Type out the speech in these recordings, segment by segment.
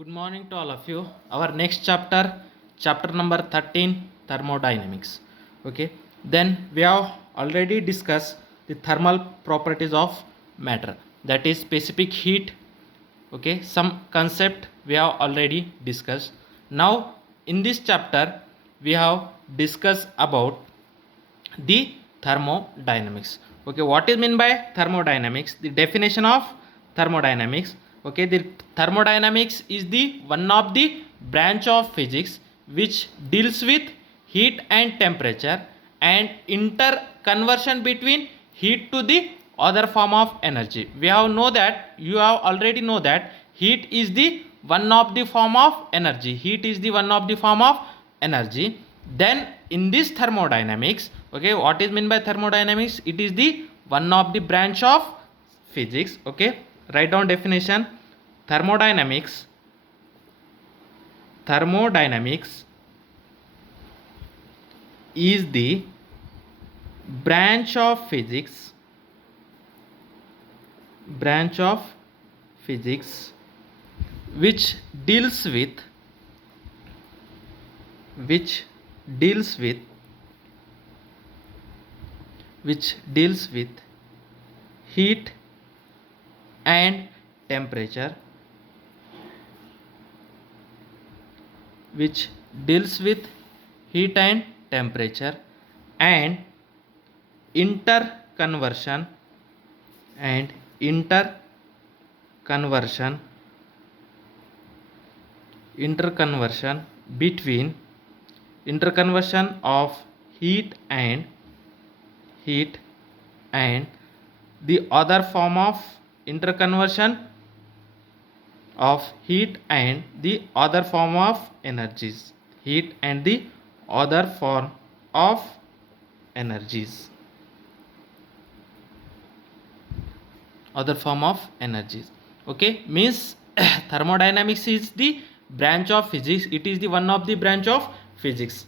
Good morning to all of you. Our next chapter, chapter number 13, thermodynamics. Okay, then we have already discussed the thermal properties of matter, that is specific heat. Okay, some concept we have already discussed. Now in this chapter we have discussed about the thermodynamics. Okay, what is meant by thermodynamics? The definition of thermodynamics. Okay, the thermodynamics is the one of the branch of physics which deals with heat and temperature and interconversion between heat to the other form of energy. We have know that, you have already know that heat is the one of the form of energy. Heat is the one of the form of energy. Then in this thermodynamics, okay, what is meant by thermodynamics? It is the one of the branch of physics. Okay, write down definition. Thermodynamics is the branch of physics which deals with heat and temperature, and interconversion between of heat and the other form of energies. Okay, means thermodynamics is the branch of physics. It is the one of the branch of physics,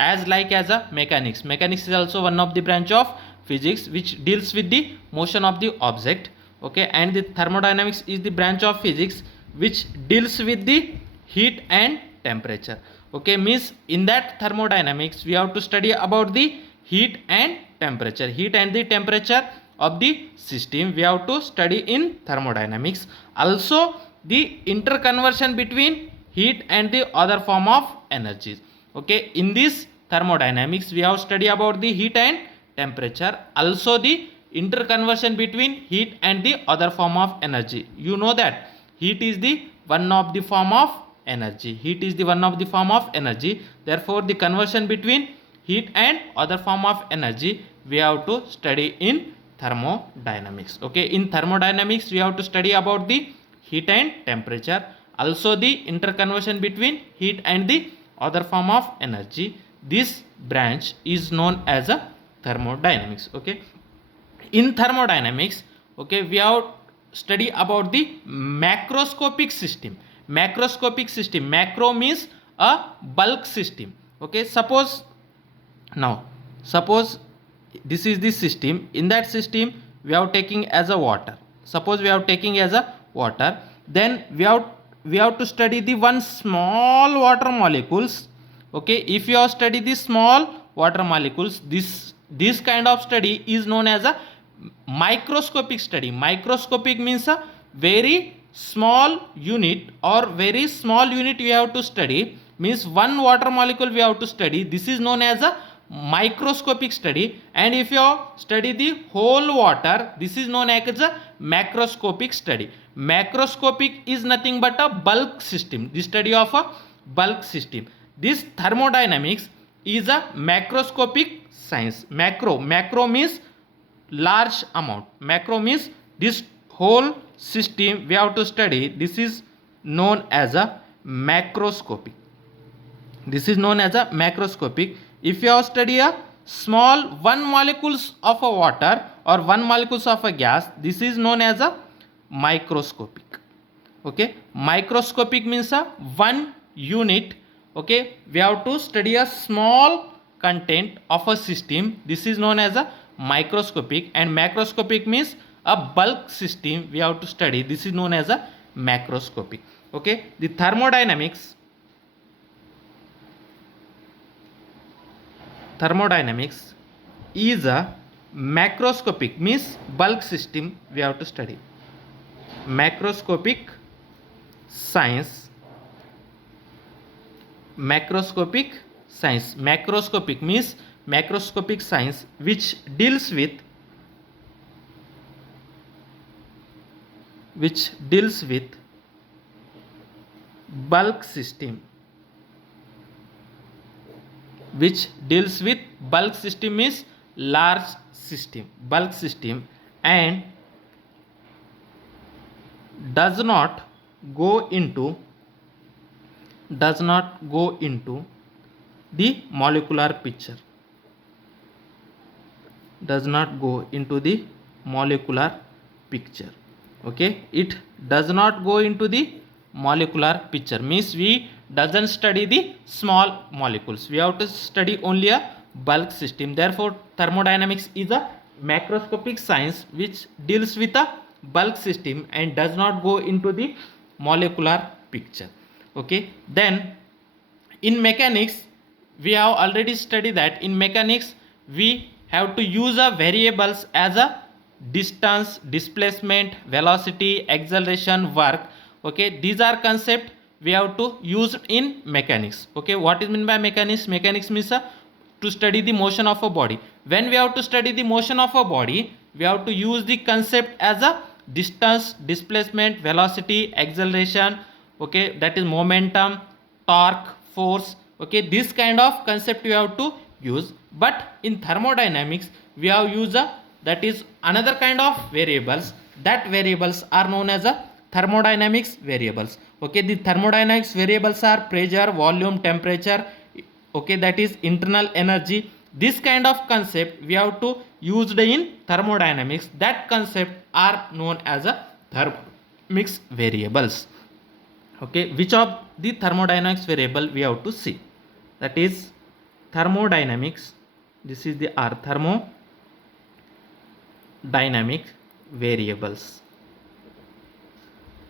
as a mechanics. Mechanics is also one of the branch of physics which deals with the motion of the object. Okay, and the thermodynamics is the branch of physics which deals with the heat and temperature. Okay, means in that thermodynamics we have to study about the heat and temperature of the system. We have to study in thermodynamics. Also the interconversion between heat and the other form of energies. Okay, in this thermodynamics we have study about the heat and temperature, also the interconversion between heat and the other form of energy. You know that heat is the one of the form of energy. Therefore the conversion between heat and other form of energy we have to study in thermodynamics. Okay, in thermodynamics we have to study about the heat and temperature, also the interconversion between heat and the other form of energy. This branch is known as a thermodynamics. Okay, in thermodynamics, okay, we have study about the macroscopic system. Macro means a bulk system. Okay, suppose this is the system. In that system we are taking as a water. Then we have to study the one small water molecules. Okay, if you have studied the small water molecules, this kind of study is known as a microscopic study. Microscopic means a very small unit, or very small unit we have to study, means one water molecule we have to study. This is known as a microscopic study. And if you study the whole water, this is known as a macroscopic study. Macroscopic is nothing but a bulk system, the study of a bulk system. This thermodynamics is a macroscopic science. Macro means large amount. Macro means this whole system we have to study. This is known as a macroscopic. If you have study a small one molecules of a water or one molecules of a gas, this is known as a microscopic. Okay, microscopic means a one unit. Okay, we have to study a small content of a system. This is known as a microscopic. And macroscopic means a bulk system we have to study. This is known as a macroscopic. Okay, the thermodynamics is a macroscopic, means bulk system we have to study. Macroscopic science. Macroscopic science. Macroscopic means macroscopic science which deals with bulk system. Which deals with bulk system means large system, bulk system, and does not go into the molecular picture. Does not go into the molecular picture. Okay, it does not go into the molecular picture means we doesn't study the small molecules, we have to study only a bulk system. Therefore thermodynamics is a macroscopic science which deals with a bulk system and does not go into the molecular picture. Okay, then in mechanics we have already studied that in mechanics we have to use a variables as a distance, displacement, velocity, acceleration, work. Okay, these are concept we have to use in mechanics. Okay, what is meant by mechanics? Mechanics means to study the motion of a body. When we have to study the motion of a body, we have to use the concept as a distance, displacement, velocity, acceleration. Okay, that is momentum, torque, force. Okay, this kind of concept you have to use. But in thermodynamics we have used that is another kind of variables. That variables are known as a thermodynamics variables. Okay, the thermodynamics variables are pressure, volume, temperature. Okay, that is internal energy. This kind of concept we have to used in thermodynamics. That concept are known as a thermodynamics variables. Okay, which of the thermodynamics variable we have to see? That is thermodynamics. This is the R, thermodynamic variables.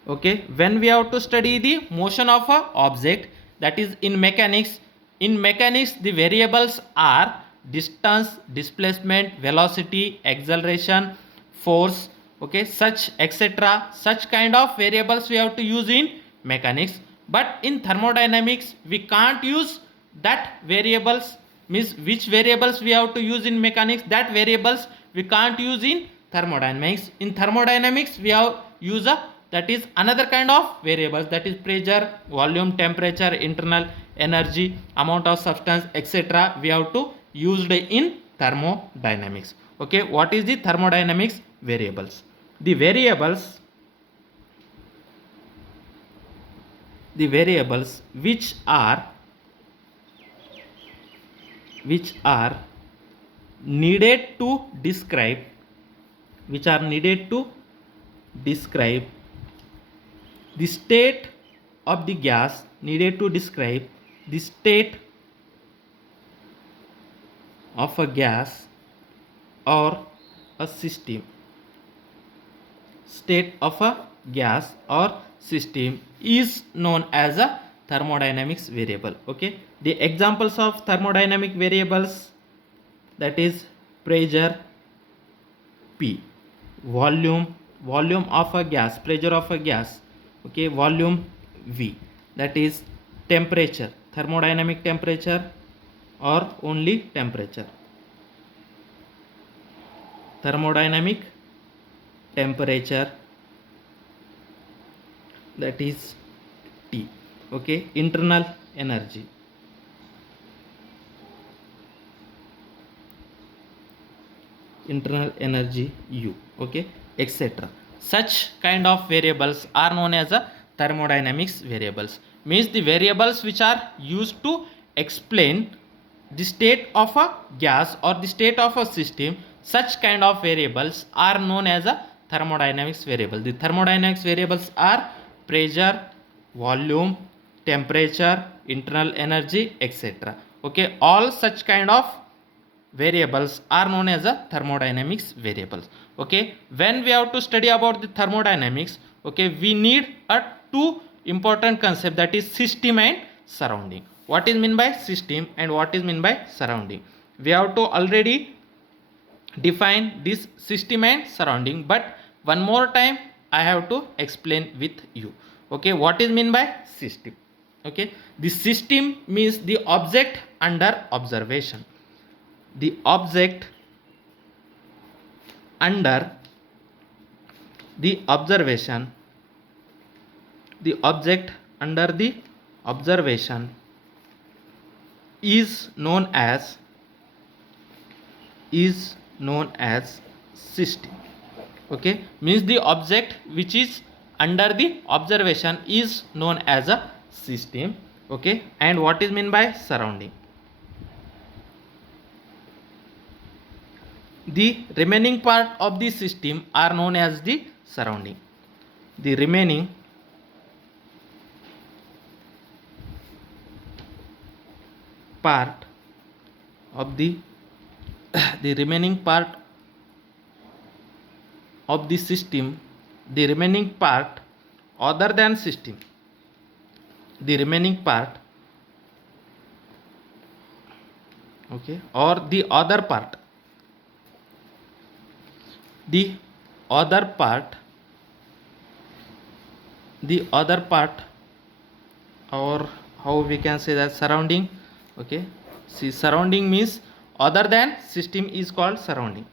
Okay, when we have to study the motion of a object, that is in mechanics. In mechanics the variables are distance, displacement, velocity, acceleration, force. Okay, such etc. Such kind of variables we have to use in mechanics. But in thermodynamics we can't use that variables, means which variables we have to use in mechanics, that variables we can't use in thermodynamics. In thermodynamics we have use that is another kind of variables, that is pressure, volume, temperature, internal energy, amount of substance, etc. we have to use in thermodynamics. Okay, what is the thermodynamics variables? The variables which are needed to describe the state of the gas, needed to describe the state of a gas or a system. State of a gas or system is known as a thermodynamics variable. Okay, the examples of thermodynamic variables, that is pressure P, volume of a gas, pressure of a gas. Okay, volume V, that is temperature, thermodynamic temperature or only temperature, thermodynamic temperature, that is T. Okay, internal energy, U. Okay, etc. Such kind of variables are known as a thermodynamics variables, means the variables which are used to explain the state of a gas or the state of a system. Such kind of variables are known as a thermodynamics variable. The thermodynamics variables are pressure, volume, temperature, internal energy, etc. Okay, all such kind of variables are known as a thermodynamics variables. Okay, when we have to study about the thermodynamics, okay, we need two important concept, that is system and surrounding. What is mean by system and what is mean by surrounding? We have to already define this system and surrounding, but one more time I have to explain with you. Okay, what is mean by system? Okay, the system means the object under observation. The object under the observation, the object under the observation is known as system. Okay, means the object which is under the observation is known as a system. Okay, and what is meant by surrounding? The remaining part of the system are known as the surrounding. The remaining part of the remaining part of the system, the remaining part other than system, the remaining part, okay, or the other part, the other part, the other part, or how we can say that, surrounding. Okay, see, surrounding means other than system is called surrounding.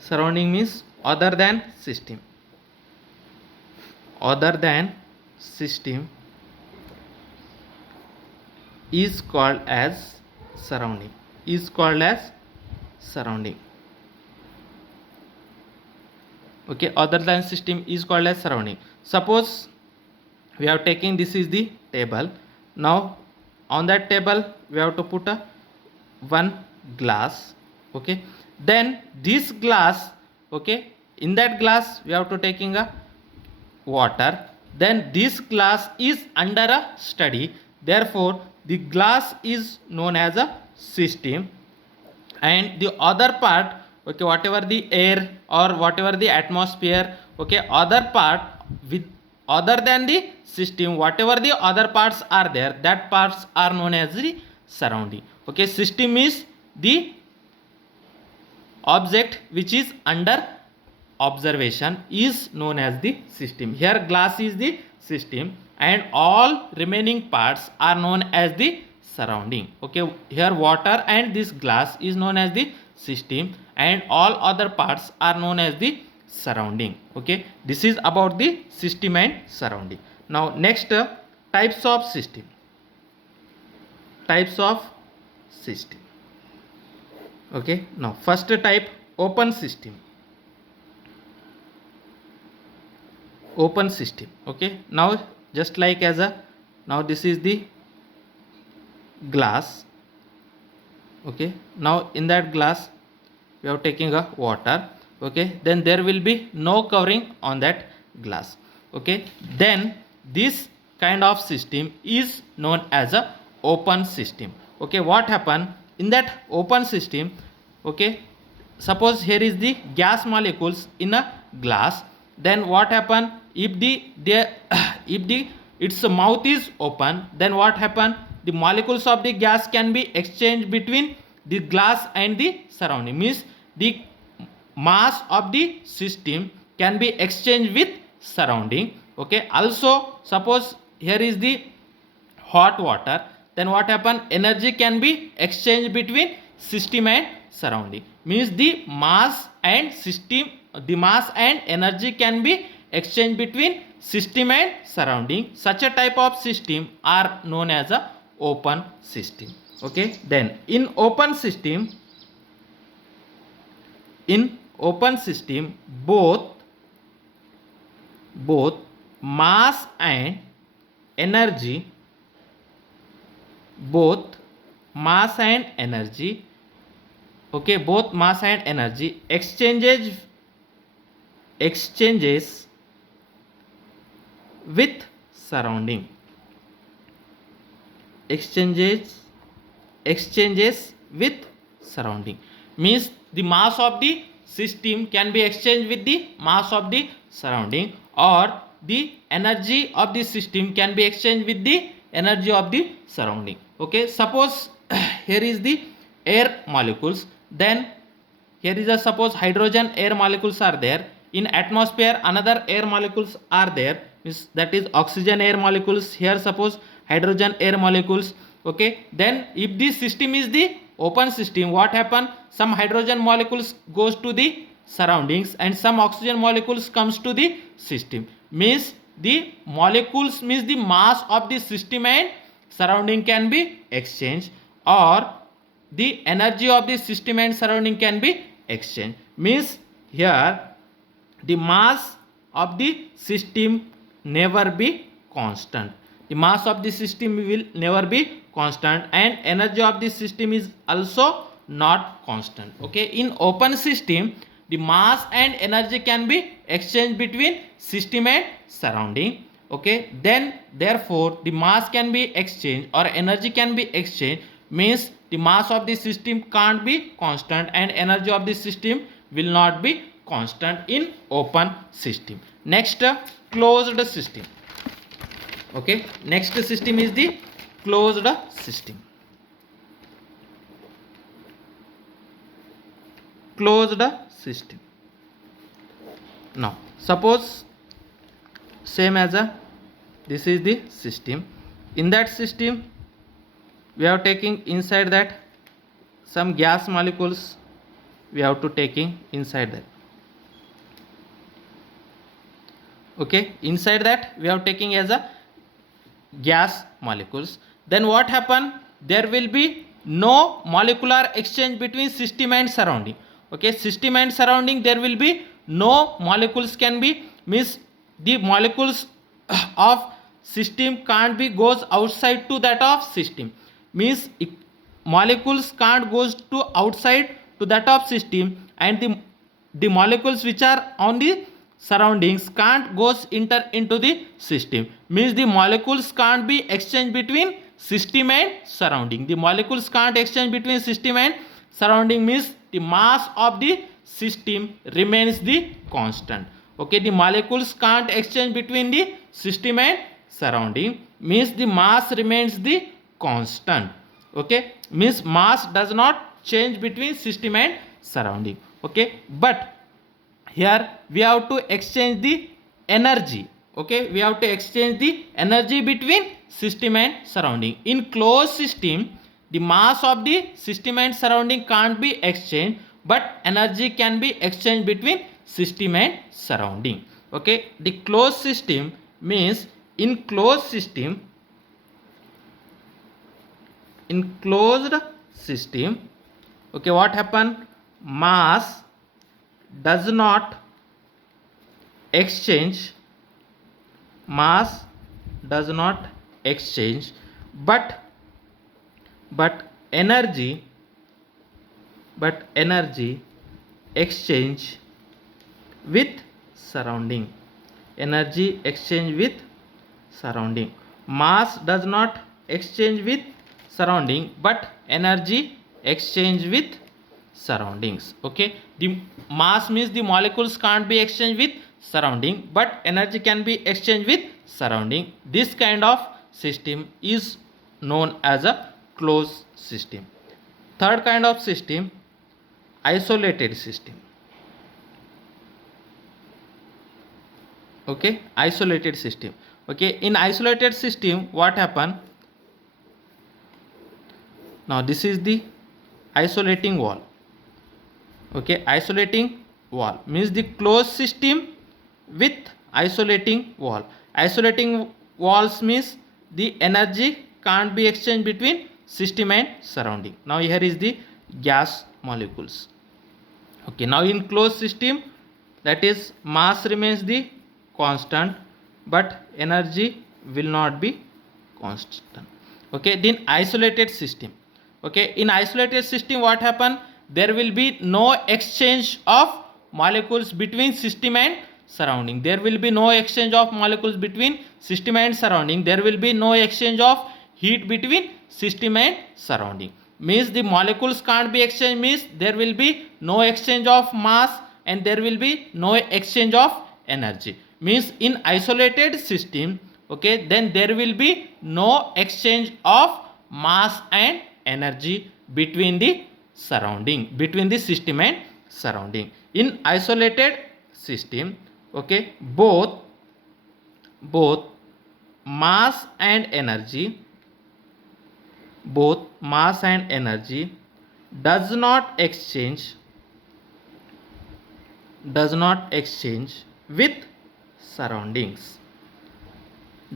Surrounding means other than system. Other than system is called as surrounding. Is called as surrounding. Okay, other than system is called as surrounding. Suppose we are taking, this is the table. Now on that table we have to put a one glass. Okay, then this glass, okay, in that glass we have to taking a water. Then this glass is under a study, therefore the glass is known as a system, and the other part, okay, whatever the air or whatever the atmosphere, okay, other part with other than the system, whatever the other parts are there, that parts are known as the surrounding. Okay, system is the object which is under observation is known as the system. Here glass is the system and all remaining parts are known as the surrounding. Okay, here water and this glass is known as the system and all other parts are known as the surrounding. Okay, this is about the system and surrounding. Now next, types of system. Types of system. Okay, now first type, open system. Open system. Okay, now just like as a, now this is the glass. Okay, now in that glass we are taking a water. Okay, then there will be no covering on that glass. Okay, then this kind of system is known as a open system. Okay, what happen in that open system? Okay, suppose here is the gas molecules in a glass, then what happen if the its mouth is open, then what happen, the molecules of the gas can be exchanged between the glass and the surrounding, means the mass of the system can be exchanged with surrounding. Okay, also suppose here is the hot water, then what happen, energy can be exchanged between system and surrounding, means the mass and system, the mass and energy can be exchanged between system and surrounding. Such a type of system are known as a open system. Okay, then in open system, both mass and energy, both mass and energy, okay, both mass and energy exchanges with surrounding, exchanges with surrounding, means the mass of the system can be exchanged with the mass of the surrounding, or the energy of the system can be exchanged with the energy of the surrounding. Okay, suppose here is the air molecules, then here is a suppose hydrogen air molecules are there, in atmosphere another air molecules are there, means that is oxygen air molecules, here suppose hydrogen air molecules. Okay, then if this system is the open system, what happen, some hydrogen molecules goes to the surroundings and some oxygen molecules comes to the system, means the molecules means the mass of the system and surrounding can be exchanged, or the energy of the system and surrounding can be exchanged, means here the mass of the system never be constant, the mass of the system will never be constant and energy of the system is also not constant. Okay, in open system the mass and energy can be exchanged between system and surrounding. Okay, then therefore the mass can be exchanged or energy can be exchanged, means the mass of the system can't be constant and energy of the system will not be constant in open system. Next, closed system. Okay, next system is the closed system. Closed system. Now suppose same as a, this is the system, in that system we are taking inside that some gas molecules, we have to taking inside that. Okay, inside that we are taking as a gas molecules, then what happen, there will be no molecular exchange between system and surrounding. Okay, system and surrounding there will be no molecules can be, means the molecules of system can't be goes outside to that of system, means molecules can't goes to outside to that of system, and the molecules which are on the surroundings can't goes enter into the system, means the molecules can't be exchanged between system and surrounding, the molecules can't exchange between system and surrounding, means the mass of the system remains the constant. Okay, the molecules can't exchange between the system and surrounding, means the mass remains the constant. Okay, means mass does not change between system and surrounding. Okay, but here we have to exchange the energy. Okay, we have to exchange the energy between system and surrounding. In closed system the mass of the system and surrounding can't be exchanged, but energy can be exchanged between system and surrounding. Okay, the closed system means in closed system, in closed system, okay, what happen, mass does not exchange, mass does not exchange, but energy exchange with surrounding, energy exchange with surrounding, mass does not exchange with surrounding but energy exchange with surroundings. Okay, the mass means the molecules can't be exchanged with surrounding but energy can be exchanged with surrounding. This kind of system is known as a closed system. Third kind of system, isolated system. Okay, isolated system. Okay, in isolated system what happen, now this is the isolating wall. Okay, isolating wall means the closed system with isolating wall. Isolating walls means the energy can't be exchanged between system and surrounding. Now here is the gas molecules. Okay, now in closed system, that is mass remains the constant but energy will not be constant. Okay, then isolated system. Okay, in isolated system what happen, there will be no exchange of molecules between system and surrounding. There will be no exchange of molecules between system and surrounding. There will be no exchange of heat between system and surrounding. Means the molecules can't be exchanged, means there will be no exchange of mass and there will be no exchange of energy. means in isolated system, okay, then there will be no exchange of mass and energy between the surrounding, between the system and surrounding. In isolated system, okay, both mass and energy, both mass and energy does not exchange with surroundings,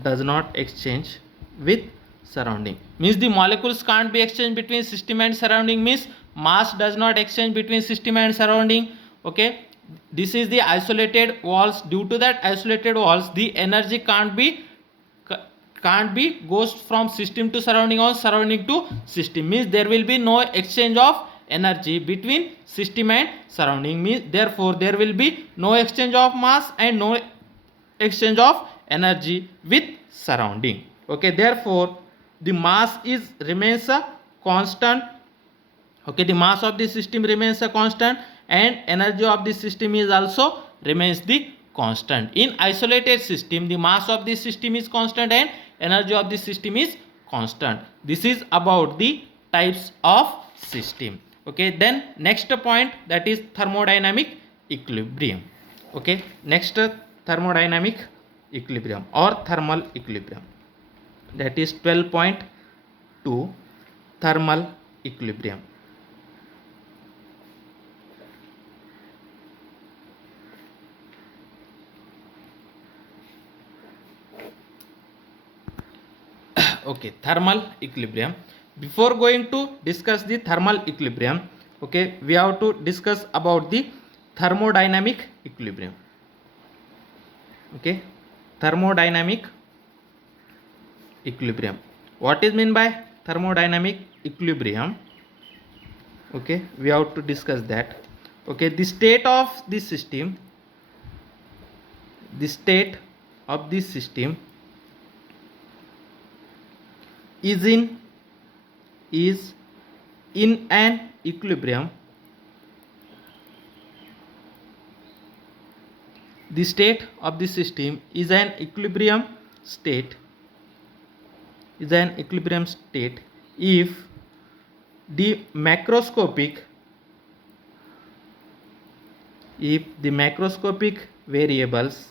does not exchange with surrounding, means the molecules can't be exchanged between system and surrounding, means mass does not exchange between system and surrounding. Okay, this is the isolated walls. Due to that isolated walls, the energy can't be goes from system to surrounding or surrounding to system, means there will be no exchange of energy between system and surrounding, means therefore there will be no exchange of mass and no exchange of energy with surrounding. Okay, therefore the mass remains a constant. Okay, the mass of the system remains a constant and energy of the system is also remains the constant. In isolated system, the mass of the system is constant and energy of the system is constant. This is about the types of system. Okay, then next point, that is thermodynamic equilibrium. Okay, next thermodynamic equilibrium or thermal equilibrium, that is 12.2 thermal equilibrium. Okay, thermal equilibrium. Before going to discuss the thermal equilibrium, okay, we have to discuss about the thermodynamic equilibrium. Okay, thermodynamic equilibrium. What is meant by thermodynamic equilibrium? Okay, we have to discuss that. Okay, the state of the system, the state of the system is in an equilibrium. The state of the system is an equilibrium state, is an equilibrium state if the macroscopic variables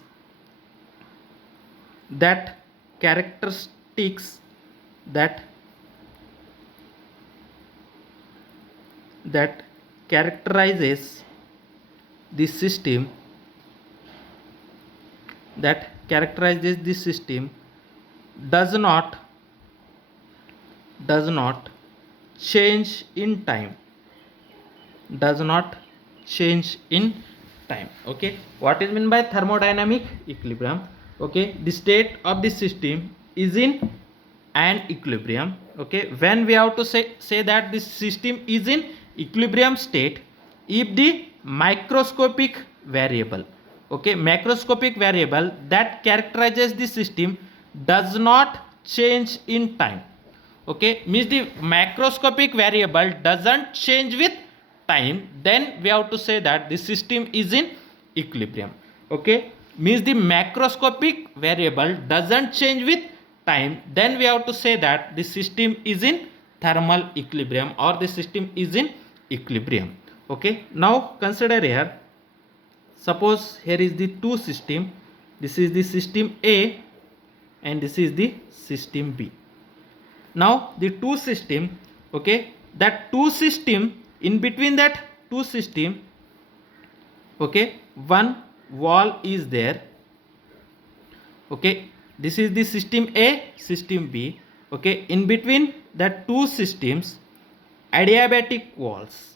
that characteristics that characterizes the system, that characterizes the system does not change in time, does not change in time. Okay, what is meant by thermodynamic equilibrium? Okay, the state of the system is in an equilibrium. Okay, when we have to say that this system is in equilibrium state if the macroscopic variable, okay, macroscopic variable that characterizes the system does not change in time. Okay, means the macroscopic variable doesn't change with time, then we have to say that the system is in equilibrium. Okay, means the macroscopic variable doesn't change with time, then we have to say that the system is in thermal equilibrium or the system is in equilibrium. Okay, now consider here, suppose here is the two system, this is the system A and this is the system B. Now the two system, okay, that two system, in between that two system, okay, one wall is there. Okay, this is the system A, system B. Okay, in between that two systems, adiabatic walls.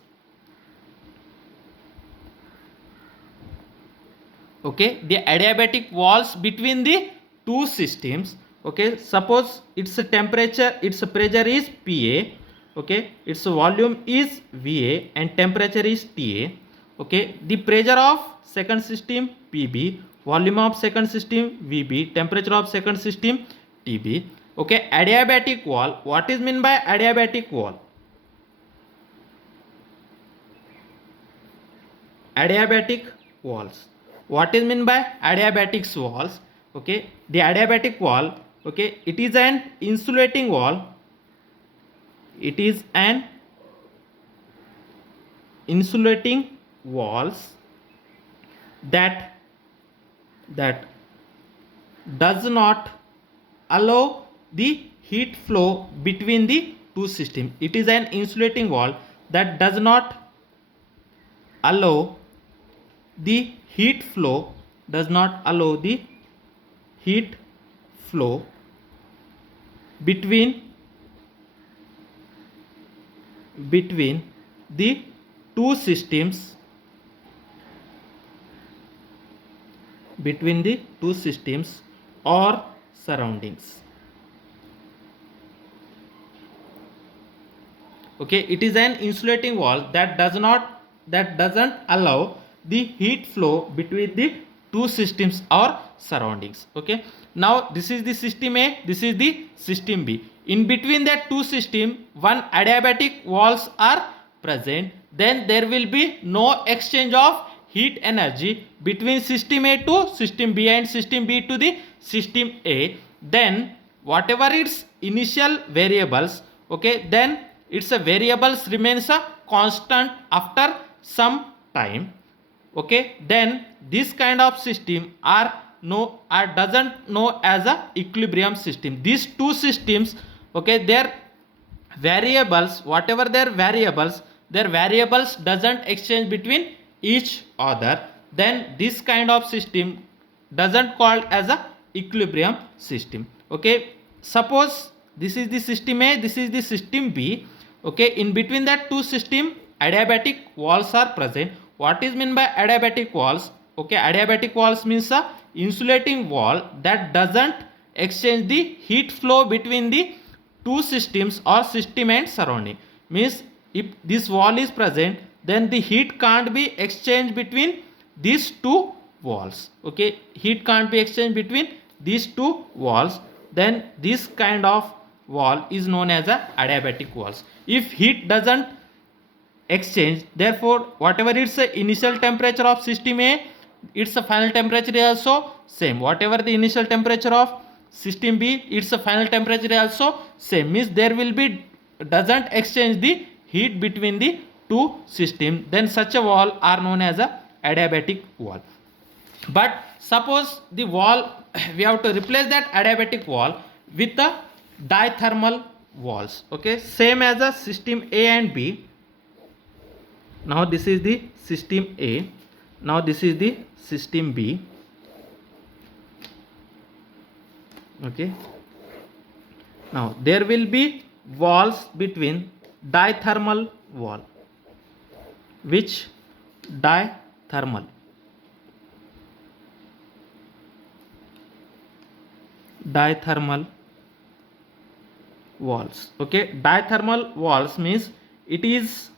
Okay, the adiabatic walls between the two systems. Okay, suppose its temperature, its pressure is Pa. Okay, its volume is Va and temperature is Ta. Okay, the pressure of second system Pb, volume of second system Vb, temperature of second system Tb. Okay, adiabatic wall. What is meant by adiabatic wall? Adiabatic walls. What is meant by adiabatic walls? Okay, the adiabatic wall, okay, it is an insulating wall. It is an insulating walls that does not allow the heat flow between the two systems. It is an insulating wall that does not allow the heat flow, does not allow the heat flow between the two systems, between the two systems or surroundings. Okay, it is an insulating wall that doesn't allow the heat flow between the two systems or surroundings. Okay, now this is the system A, this is the system B. In between that two system, one adiabatic walls are present, then there will be no exchange of heat energy between system A to system B and system B to the system A. Then whatever its initial variables, okay, then its variables remains a constant after some time. Okay, then this kind of system doesn't know as a equilibrium system. These two systems, okay, their variables, whatever their variables doesn't exchange between each other, then this kind of system doesn't called as a equilibrium system. Okay, suppose this is the system A, this is the system B. Okay, in between that two system, adiabatic walls are present. What is meant by adiabatic walls? Okay, adiabatic walls means a insulating wall that doesn't exchange the heat flow between the two systems or system and surrounding. Means if this wall is present, then the heat can't be exchanged between these two walls. Okay, heat can't be exchanged between these two walls, then this kind of wall is known as a adiabatic walls. If heat doesn't exchange, therefore whatever its initial temperature of system A, its final temperature is also same. Whatever the initial temperature of system B, its final temperature is also same. Means there will be doesn't exchange the heat between the two systems, then such a wall are known as a adiabatic wall. But suppose the wall, we have to replace that adiabatic wall with the dithermal walls. Okay, same as a system A and B. Now this is the system A, now this is the system B. Okay, now there will be walls between dithermal wall. Which dithermal? Dithermal walls. Okay, dithermal walls means it is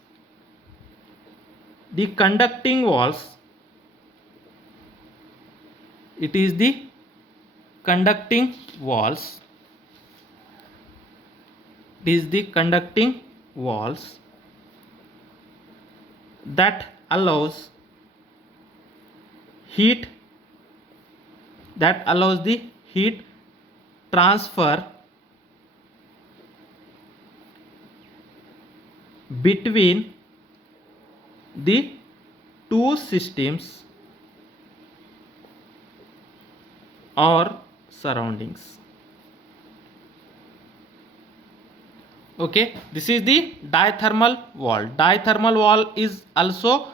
the conducting walls. It is the conducting walls. It is the conducting walls that allows heat, that allows the heat transfer between the two systems or surroundings. Okay, this is the dithermal wall. Dithermal wall is also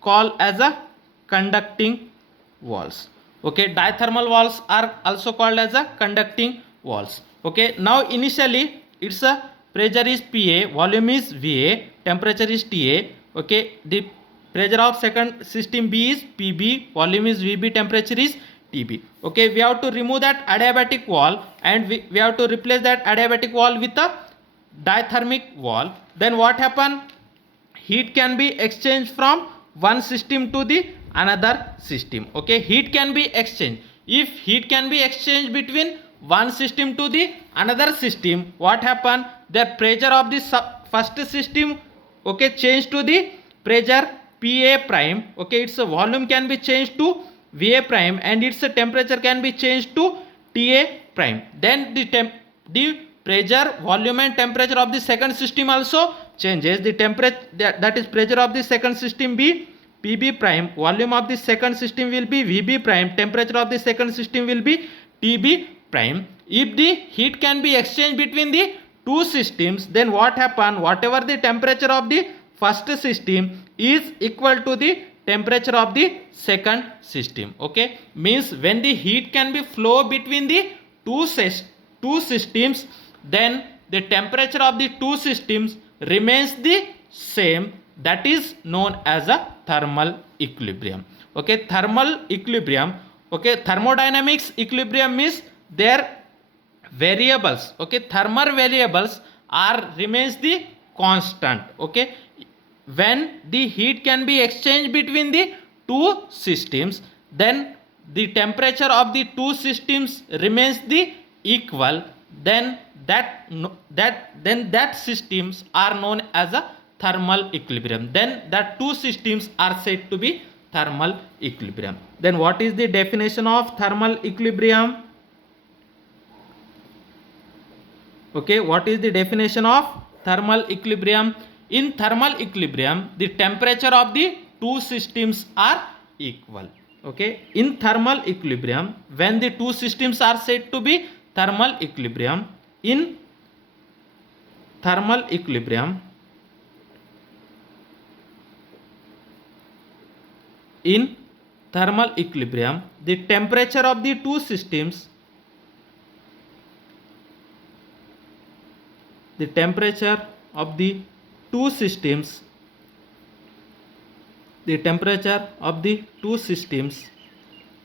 called as a conducting walls. Okay, dithermal walls are also called as a conducting walls. Okay, now initially its a pressure is PA, volume is VA, temperature is TA. Okay, the pressure of second system B is PB, volume is VB, temperature is TB. Okay, we have to remove that adiabatic wall and we have to replace that adiabatic wall with a dithermic wall. Then what happen? Heat can be exchanged from one system to the another system. Okay, heat can be exchanged. If heat can be exchanged between one system to the another system, what happen? The pressure of the first system, okay, change to the pressure PA prime, okay, its volume can be changed to VA prime and its temperature can be changed to TA prime. Then the pressure, volume and temperature of the second system also changes. The temperature, that is pressure of the second system be PB prime, volume of the second system will be VB prime, temperature of the second system will be TB prime. If the heat can be exchanged between the two systems, then what happen? Whatever the temperature of the first system is equal to the temperature of the second system. Okay, means when the heat can be flow between the two systems, then the temperature of the two systems remains the same. That is known as a thermal equilibrium. Okay, thermal equilibrium. Okay, thermodynamics equilibrium means their variables. Okay, thermal variables are remains the constant. Okay, when the heat can be exchanged between the two systems, then the temperature of the two systems remains the equal. Then that systems are known as a thermal equilibrium. Then that two systems are said to be thermal equilibrium. Then what is the definition of thermal equilibrium? Okay, what is the definition of thermal equilibrium? In thermal equilibrium, the temperature of the two systems are equal. Okay, in thermal equilibrium, when the two systems are said to be thermal equilibrium, in thermal equilibrium, the temperature of the two systems,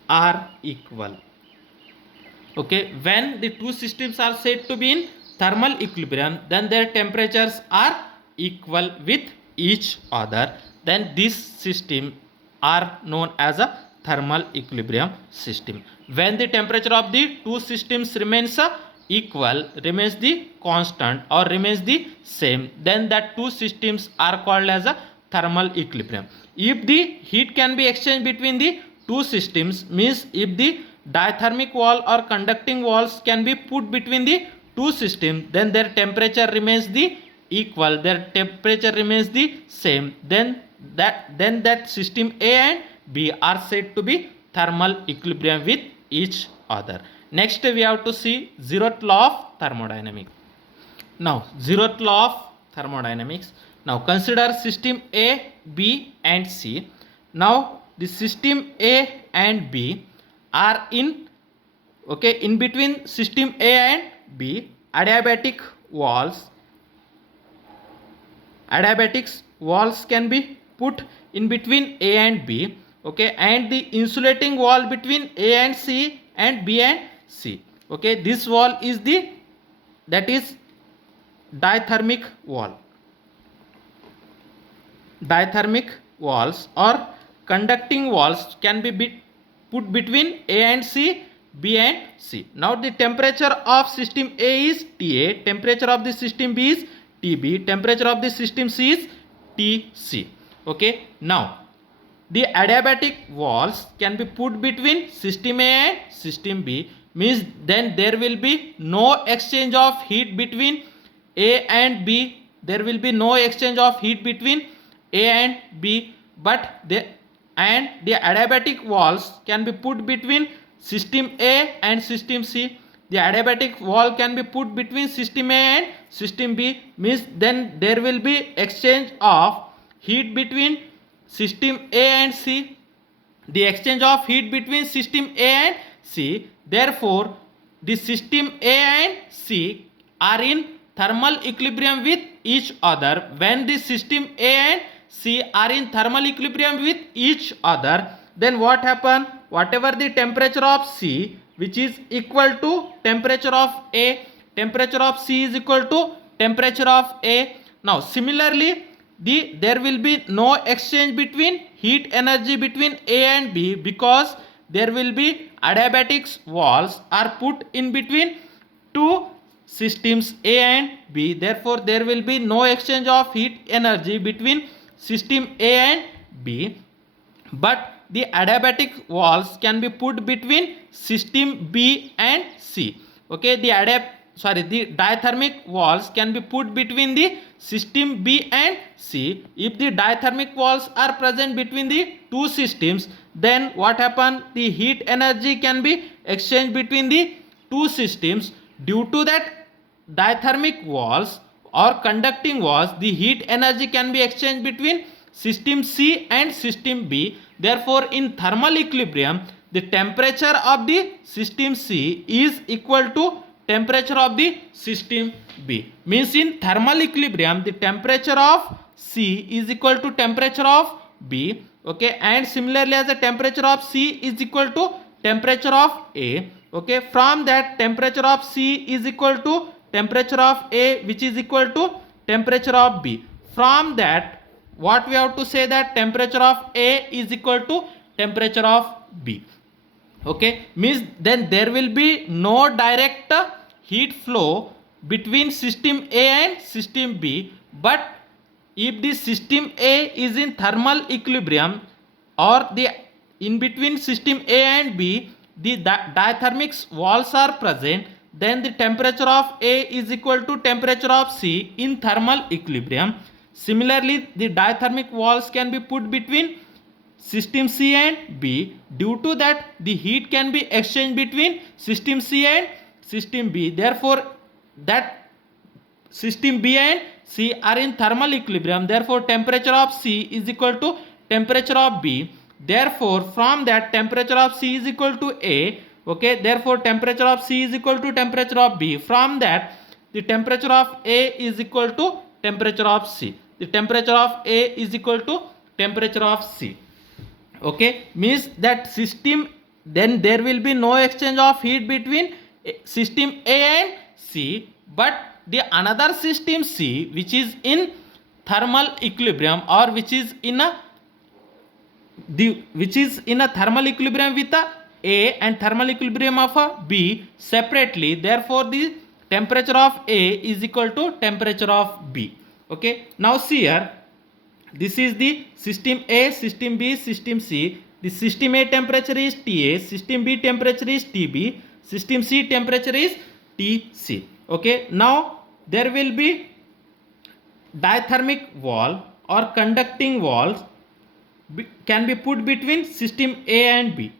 are equal. Okay, when the two systems are said to be in thermal equilibrium, then their temperatures are equal with each other. Then this system are known as a thermal equilibrium system. When the temperature of the two systems remains equal, remains the constant or remains the same, then that two systems are called as a thermal equilibrium. If the heat can be exchanged between the two systems, means if the diathermic wall or conducting walls can be put between the two systems, then their temperature remains the equal, their temperature remains the same. Then that system A and B are said to be thermal equilibrium with each other. Next we have to see zeroth law of thermodynamics. Now zeroth law of thermodynamics. Now consider system A, B and C. Now the system A and B are in between system A and B, adiabatic walls can be put in between A and B. Okay, and the insulating wall between A and C and B and C. Okay, this wall is that is diathermic wall. Diathermic walls or conducting walls can be put between A and C, B and C. Now the temperature of system A is TA, temperature of the system B is TB, temperature of the system C is TC. Okay, now the adiabatic walls can be put between system A and system B, means then there will be no exchange of heat between A and B. There will be no exchange of heat between A and B, but the adiabatic walls can be put between system A and system C. The adiabatic wall can be put between system A and system B, means then there will be exchange of heat between system A and C. The exchange of heat between system A and C. Therefore, the system A and C are in thermal equilibrium with each other. When the system A and C are in thermal equilibrium with each other, then what happen? Whatever the temperature of C, which is equal to temperature of A, temperature of C is equal to temperature of A. Now similarly, there will be no exchange between heat energy between A and B, because there will be adiabatic walls are put in between two systems A and B. Therefore there will be no exchange of heat energy between system A and B, but the adiabatic walls can be put between system B and C. Okay, the diathermic walls can be put between the system B and C. If the diathermic walls are present between the two systems, then what happen? The heat energy can be exchanged between the two systems. Due to that diathermic walls or conducting walls, the heat energy can be exchanged between system C and system B. Therefore, in thermal equilibrium, the temperature of the system C is equal to temperature of the system B. Means in thermal equilibrium, the temperature of C is equal to temperature of B. Okay, and similarly as the temperature of C is equal to temperature of A. Okay, from that temperature of C is equal to temperature of A, which is equal to temperature of B. From that, what we have to say that temperature of A is equal to temperature of B. Okay, means then there will be no direct heat flow between system A and system B, but if the system A is in thermal equilibrium or the in between system A and B, the diathermic walls are present, then the temperature of A is equal to temperature of C in thermal equilibrium. Similarly, the diathermic walls can be put between system C and B. Due to that, the heat can be exchanged between system C and system B. Therefore, that system B and C are in thermal equilibrium. Therefore, temperature of C is equal to temperature of B. Therefore, from that temperature of C is equal to A. Okay, therefore temperature of C is equal to temperature of B. From that, the temperature of A is equal to temperature of C. The temperature of A is equal to temperature of C. Okay, means that system, then there will be no exchange of heat between system A and C, but the another system C, which is in thermal equilibrium or which is in a thermal equilibrium with A and thermal equilibrium of B separately. Therefore, the temperature of A is equal to temperature of B. Okay, now see here, this is the system A, system B, system C. The system A temperature is TA, system B temperature is TB, system C temperature is TC. Okay, now there will be diathermic wall or conducting walls can be put between system A and B.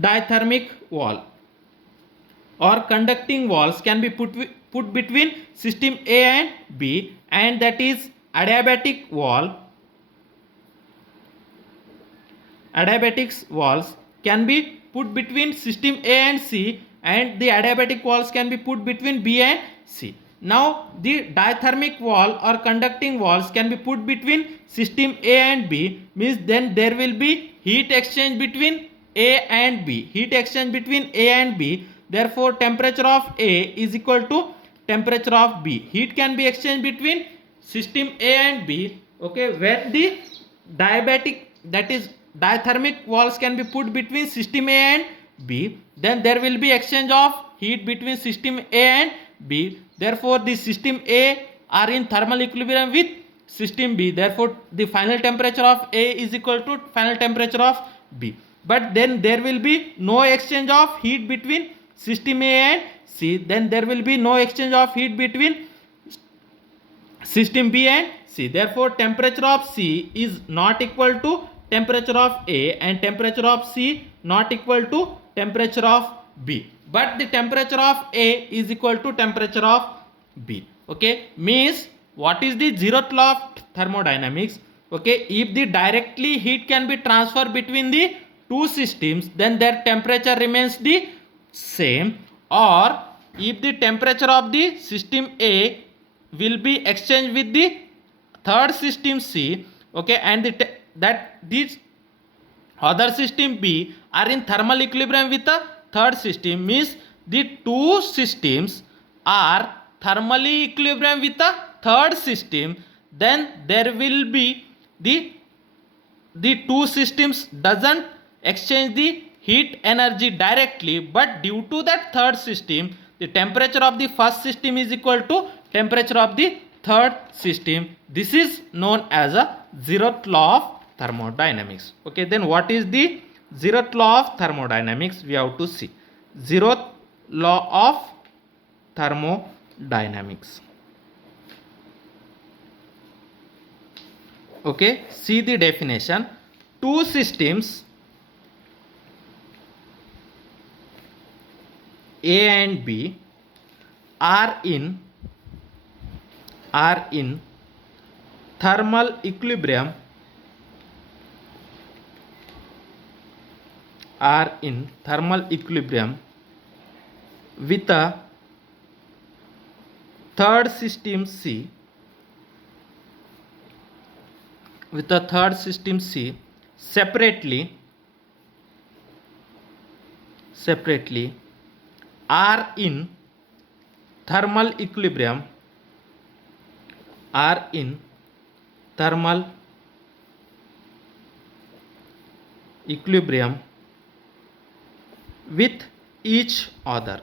Diathermic wall or conducting walls can be put between system A and B, and that is adiabatic wall. Adiabatic walls can be put between system A and C, and the adiabatic walls can be put between B and C. Now the diathermic wall or conducting walls can be put between system A and B, means then there will be heat exchange between A and B. Heat exchange between A and B. Therefore, temperature of A is equal to temperature of B. Heat can be exchanged between system A and B. Okay, when the diabatic, that is diathermic walls can be put between system A and B, then there will be exchange of heat between system A and B. Therefore, the system A are in thermal equilibrium with system B. Therefore, the final temperature of A is equal to final temperature of B. But then there will be no exchange of heat between system A and C. Then there will be no exchange of heat between system B and C. Therefore, temperature of C is not equal to temperature of A, and temperature of C not equal to temperature of B. But the temperature of A is equal to temperature of B. Okay, means what is the zeroth law of thermodynamics? Okay, if the directly heat can be transferred between the two systems, then their temperature remains the same, or if the temperature of the system A will be exchanged with the third system C, okay, and that these other system B are in thermal equilibrium with the third system, means the two systems are thermally equilibrium with the third system, then there will be the two systems doesn't exchange the heat energy directly, but due to that third system, the temperature of the first system is equal to temperature of the third system. This is known as a zeroth law of thermodynamics. Okay, then what is the zeroth law of thermodynamics? We have to see zeroth law of thermodynamics. Okay, see the definition. Two systems A and B are in thermal equilibrium with a third system C separately are in thermal equilibrium with each other.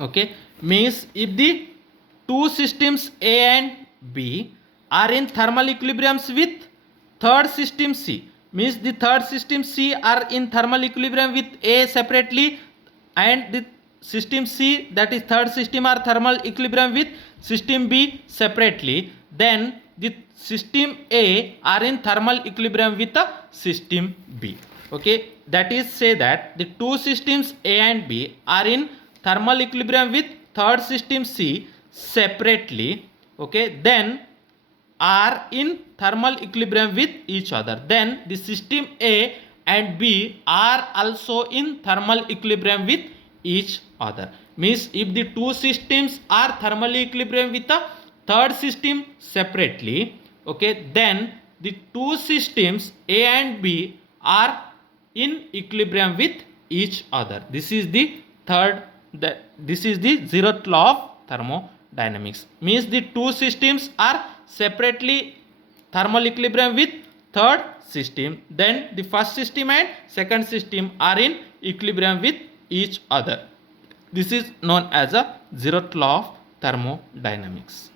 Okay, means if the two systems A and B are in thermal equilibriums with third system C, means the third system C are in thermal equilibrium with A separately, and the system C, that is third system, are thermal equilibrium with system B separately, then the system A are in thermal equilibrium with the system B. Okay, that is say that the two systems A and B are in thermal equilibrium with third system C separately. Okay, then are in thermal equilibrium with each other, then the system A and B are also in thermal equilibrium with each other. Means if the two systems are thermally equilibrium with the third system separately, okay, then the two systems A and B are in equilibrium with each other. This is the zeroth law of thermodynamics. Means the two systems are separately thermal equilibrium with third system, then the first system and second system are in equilibrium with each other. This is known as a zeroth law of thermodynamics.